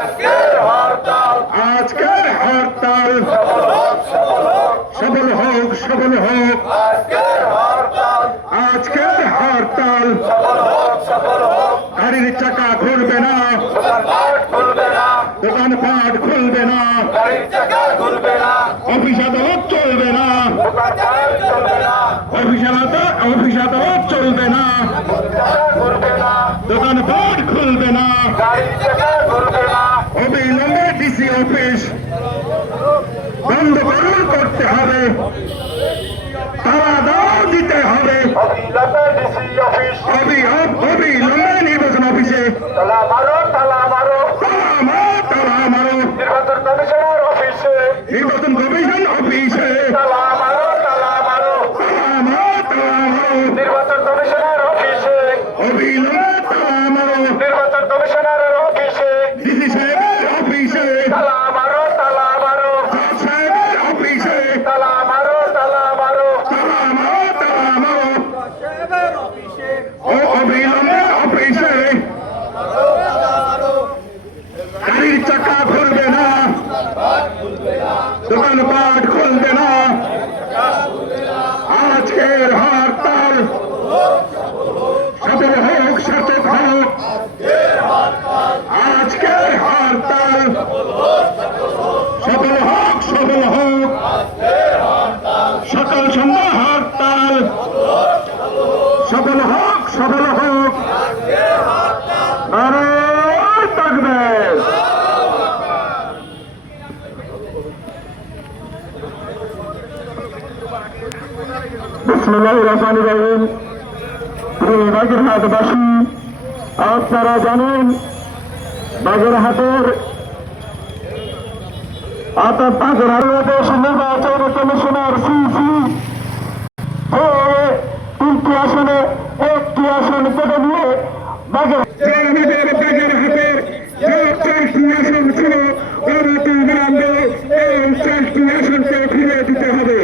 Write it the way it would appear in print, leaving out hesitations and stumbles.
আজকের হরতাল সফল হোক, সফল হোক। আজকের হরতাল গাড়ির চাকা ঘুরবে না, দোকানপাট খুলবে না, অফিস আদালত চলবে না, অফিস আদালত চলবে না, দোকানপাট খুলবে না, অবিলম্বে ডিসি অফিস বন্ধ করতে হবে, তালা দাও দিতে হবে, অবিলম্বে নির্বাচন অফিসে তালা মারো, তালা মারো, তালা মারো, নির্বাচন কমিশন অফিসে তালা মারো, তালা মারো, তালা মারো, নির্বাচন কমিশনার অফিসে অবিলম্বে তালা মারো, নির্বাচন কমিশনারের অফিসে ডিসি সাহেবের অফিসে তালা মারো, তালা মারো, সাহেবের অফিসে তালা মারো, তালা মারো, তালা মারো, তালা মারো, সাহেবের অফিসে অবিলম্বে অফিসে গাড়ির চাকা ঘুরবে না, দোকানপাট খুলবে না। আজকের হরতাল সফল হোক, সফল হোক। আজকের হরতাল সফল হোক, সফল হোক। সকাল সন্ধ্যা হরতাল সফল হোক, সফল হোক। আরে তাকবীর। বিসমিল্লাহির রহমানির রহিম। বাগেরহাটবাসী, আপনারা জানেন বাগেরহাটের নির্বাচন কমিশনার সিসি তিনটি আসনে একটি আসন কেটে নিয়ে বাগেরহাটের 4টি আসন ছিল, এই 4টি আসনকে ফিরিয়ে দিতে হবে।